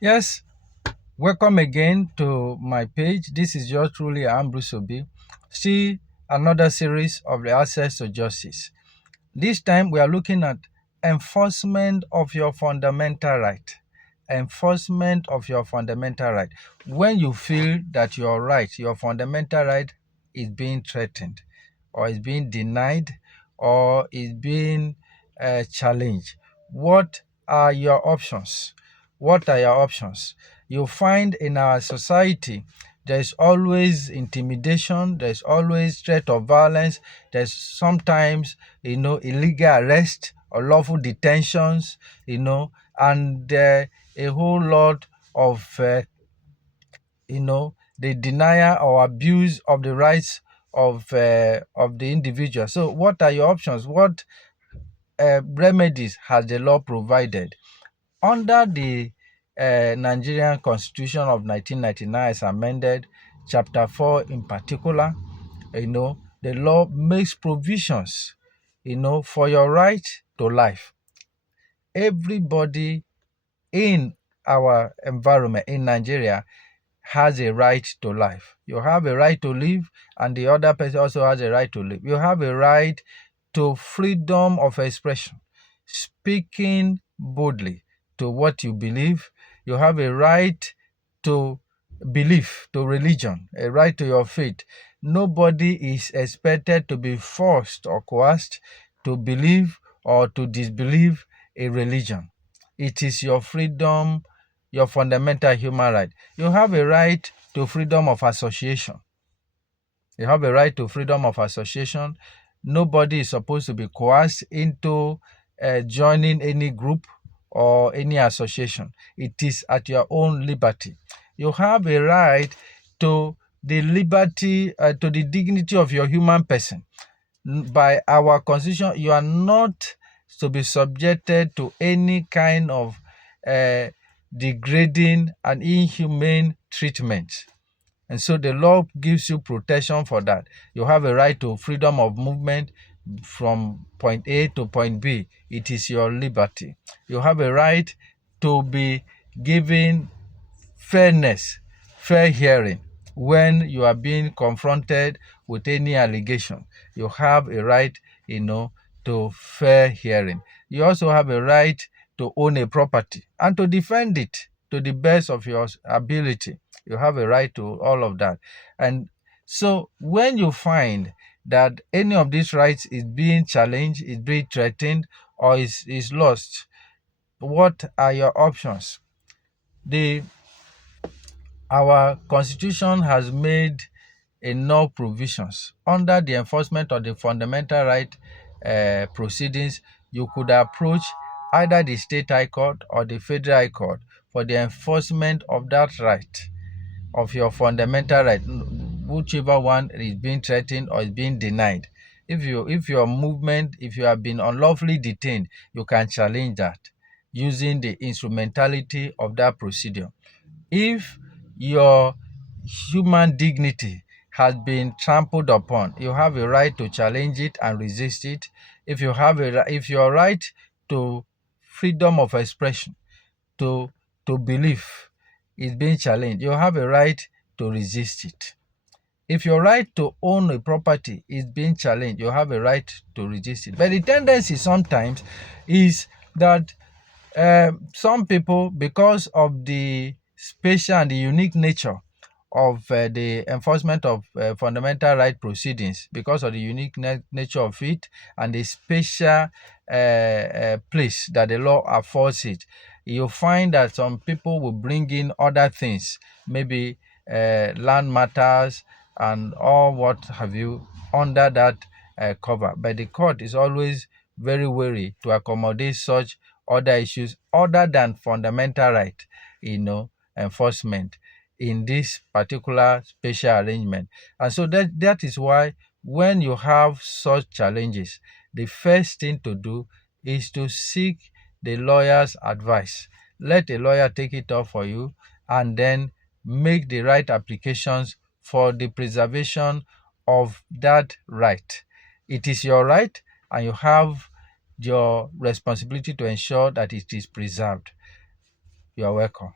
Yes, welcome again to my page. This is yours truly, Ambrose Obi. See another series of the Access to Justice. This time we are looking at enforcement of your fundamental right. Enforcement of your fundamental right. When you feel that your right, your fundamental right, is being threatened, or is being denied, or is being challenged, what are your options? What are your options? You find in our society there's always intimidation, there's always threat of violence, there's sometimes illegal arrest or lawful detentions, and a whole lot of the denial or abuse of the rights of the individual. So what are your options? What remedies has the law provided? Under the Nigerian Constitution of 1999 as amended, Chapter 4 in particular, the law makes provisions, for your right to life. Everybody in our environment in Nigeria has a right to life. You have a right to live, and the other person also has a right to live. You have a right to freedom of expression, speaking boldly to what you believe. You have a right to belief, to religion, a right to your faith. Nobody is expected to be forced or coerced to believe or to disbelieve a religion. It is your freedom, your fundamental human right. You have a right to freedom of association. You have a right to freedom of association. Nobody is supposed to be coerced into joining any group or any association. It is at your own liberty. You have a right to the liberty, to the dignity of your human person. By our constitution, you are not to be subjected to any kind of degrading and inhumane treatment. And so the law gives you protection for that. You have a right to freedom of movement from point A to point B. It is your liberty. You have a right to be given fairness, fair hearing. When you are being confronted with any allegation, you have a right, to fair hearing. You also have a right to own a property and to defend it to the best of your ability. You have a right to all of that. And so when you find that any of these rights is being challenged, is being threatened, or is lost, what are your options? The Our constitution has made enough provisions under the enforcement of the fundamental right proceedings. You could approach either the state high court or the federal high court for the enforcement of that right, of your fundamental right, whichever one is being threatened or is being denied. If your movement, if you have been unlawfully detained, you can challenge that using the instrumentality of that procedure. If your human dignity has been trampled upon, you have a right to challenge it and resist it. If your right to freedom of expression, to belief is being challenged, you have a right to resist it. If your right to own a property is being challenged, you have a right to resist it. But the tendency sometimes is that some people, because of the special and the unique nature of the enforcement of fundamental right proceedings, because of the unique nature of it and the special place that the law affords it, you find that some people will bring in other things, maybe land matters and all what have you, under that cover. But the court is always very wary to accommodate such other issues other than fundamental right, enforcement in this particular special arrangement. And so that is why when you have such challenges, the first thing to do is to seek the lawyer's advice. Let a lawyer take it up for you and then make the right applications for the preservation of that right. It is your right, and you have your responsibility to ensure that it is preserved. You are welcome.